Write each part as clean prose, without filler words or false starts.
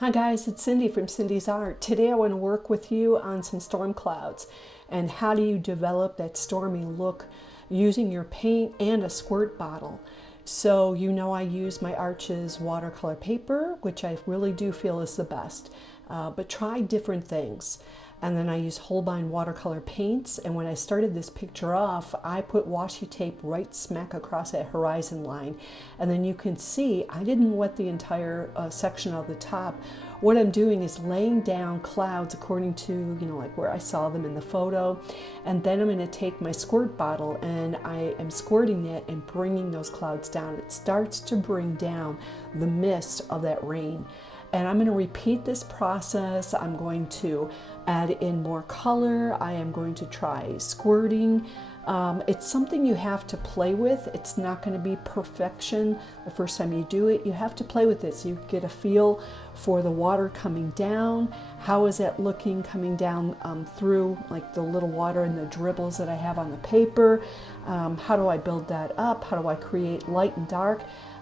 Hi guys, it's Cindy from Cindy's Art. Today I want to work with you on some storm clouds and how do you develop that stormy look using your paint and a squirt bottle. So you know I use my Arches watercolor paper, which I really do feel is the best, but try different things. And then I use Holbein watercolor paints, and when I started this picture off, I put washi tape right smack across that horizon line. And then you can see I didn't wet the entire section of the top. What I'm doing is laying down clouds according to, like where I saw them in the photo. And then I'm going to take my squirt bottle and I am squirting it and bringing those clouds down. It starts to bring down the mist of that rain. And I'm going to repeat this process. I'm going to add in more color. I am going to try squirting. It's something you have to play with. It's not going to be perfection the first time you do it. You have to play with it so you get a feel for the water coming down. How is that looking coming down through like the little water and the dribbles that I have on the paper? How do I build that up? How do I create light and dark?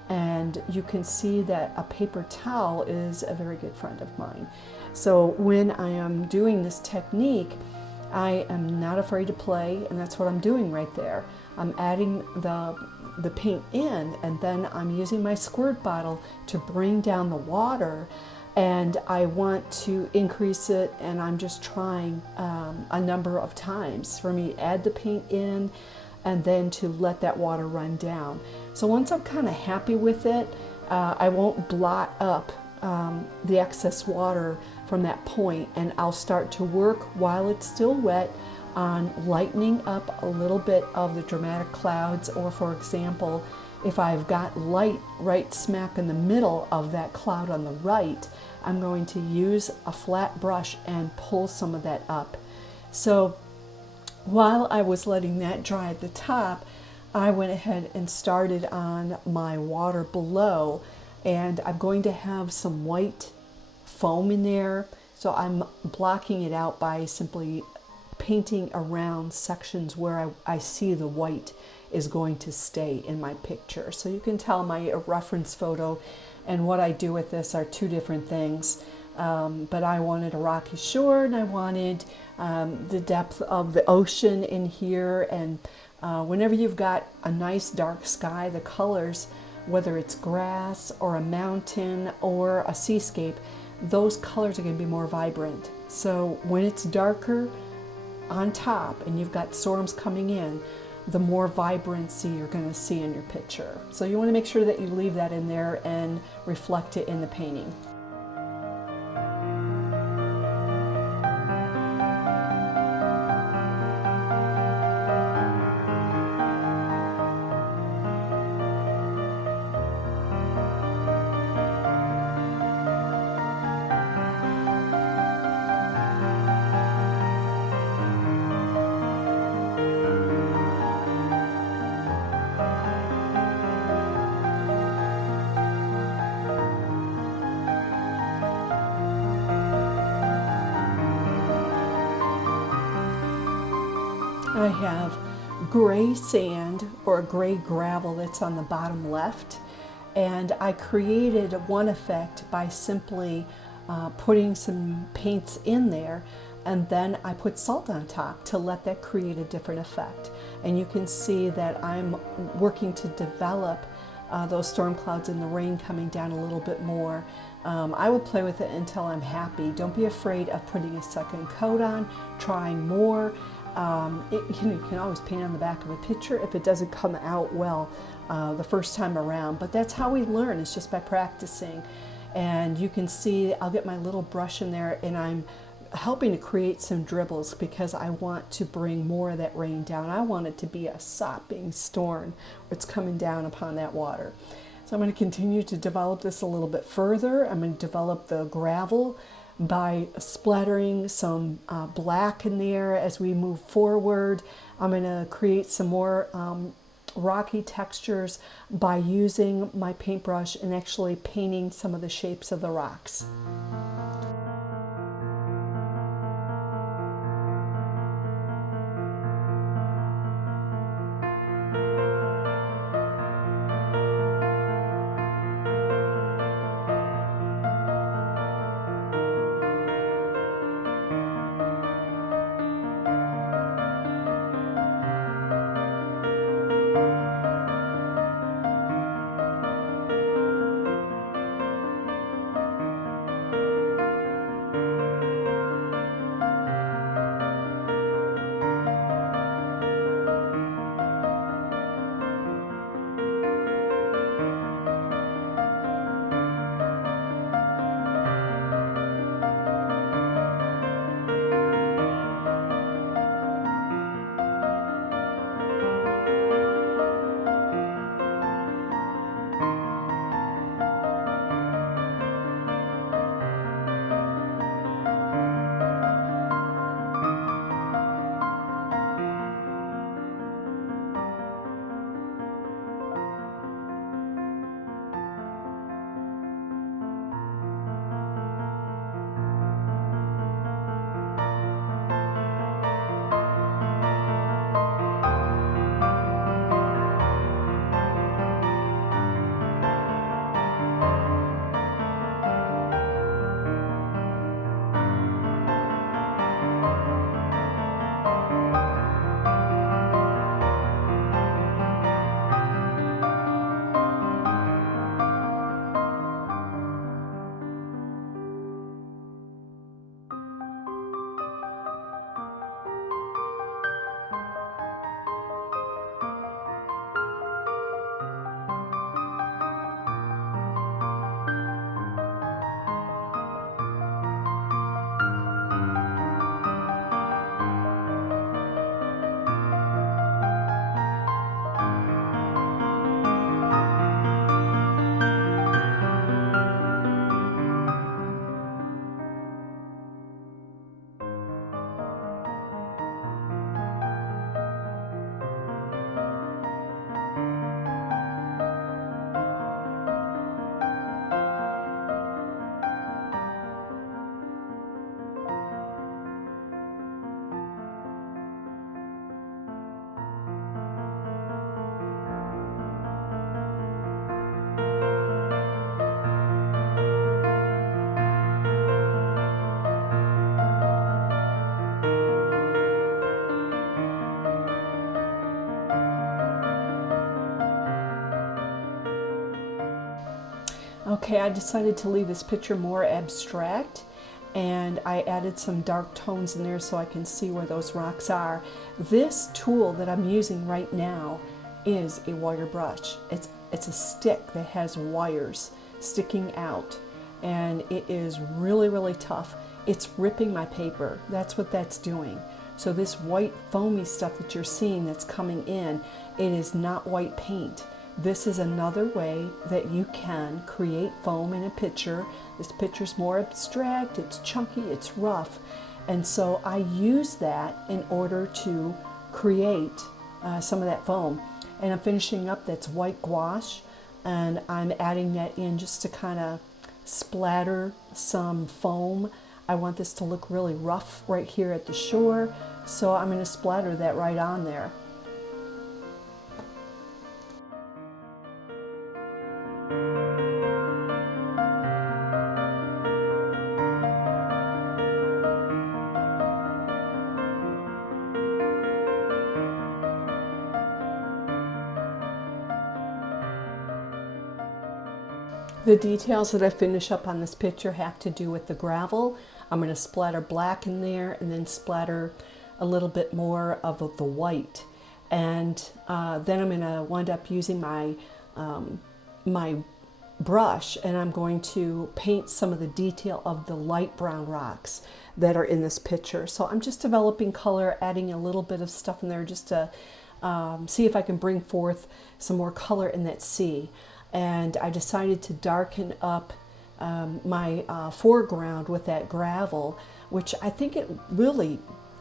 And you can see that a paper towel is a very good friend of mine. So when I am doing this technique, I am not afraid to play, and that's what I'm doing right there. I'm adding the paint in, and then I'm using my squirt bottle to bring down the water, and I want to increase it, and I'm just trying a number of times for me to add the paint in and then to let that water run down. So once I'm kind of happy with it, I won't blot up the excess water from that point, and I'll start to work while it's still wet on lightening up a little bit of the dramatic clouds. Or for example, if I've got light right smack in the middle of that cloud on the right, I'm going to use a flat brush and pull some of that up. So while I was letting that dry at the top, I went ahead and started on my water below, and I'm going to have some white foam in there. So I'm blocking it out by simply painting around sections where I see the white is going to stay in my picture. So you can tell my reference photo and what I do with this are two different things. But I wanted a rocky shore, and I wanted the depth of the ocean in here. And whenever you've got a nice dark sky, the colors, whether it's grass or a mountain or a seascape, those colors are going to be more vibrant. So when it's darker on top and you've got storms coming in, the more vibrancy you're going to see in your picture. So you want to make sure that you leave that in there and reflect it in the painting. I have gray sand or gray gravel that's on the bottom left, and I created one effect by simply putting some paints in there, and then I put salt on top to let that create a different effect. And you can see that I'm working to develop those storm clouds and the rain coming down a little bit more. I will play with it until I'm happy. Don't be afraid of putting a second coat on, trying more. You can always paint on the back of a picture if it doesn't come out well the first time around, but that's how we learn. It's just by practicing. And you can see I'll get my little brush in there, and I'm helping to create some dribbles because I want to bring more of that rain down. I want it to be a sopping storm where it's coming down upon that water. So I'm going to continue to develop this a little bit further. I'm going to develop the gravel by splattering some black in there as we move forward. I'm going to create some more rocky textures by using my paintbrush and actually painting some of the shapes of the rocks. Okay, I decided to leave this picture more abstract, and I added some dark tones in there so I can see where those rocks are. This tool that I'm using right now is a wire brush. It's a stick that has wires sticking out, and it is really, really tough. It's ripping my paper. That's what that's doing. So this white foamy stuff that you're seeing that's coming in, it is not white paint. This is another way that you can create foam in a picture. This picture's more abstract, it's chunky, it's rough. And so I use that in order to create some of that foam. And I'm finishing up, that's white gouache, and I'm adding that in just to kind of splatter some foam. I want this to look really rough right here at the shore, so I'm going to splatter that right on there. The details that I finish up on this picture have to do with the gravel. I'm going to splatter black in there and then splatter a little bit more of the white. And then I'm going to wind up using my, my brush, and I'm going to paint some of the detail of the light brown rocks that are in this picture. So I'm just developing color, adding a little bit of stuff in there just to see if I can bring forth some more color in that sea. And I decided to darken up my foreground with that gravel, which I think it really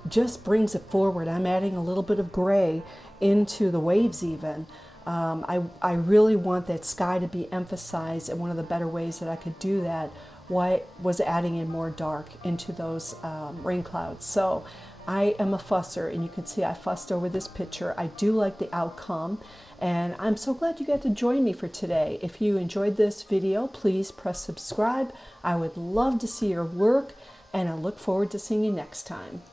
just brings it forward. I'm adding a little bit of gray into the waves even. I really want that sky to be emphasized, and one of the better ways that I could do that was adding in more dark into those rain clouds. So I am a fusser, and you can see I fussed over this picture. I do like the outcome, and I'm so glad you got to join me for today. If you enjoyed this video, please press subscribe. I would love to see your work, and I look forward to seeing you next time.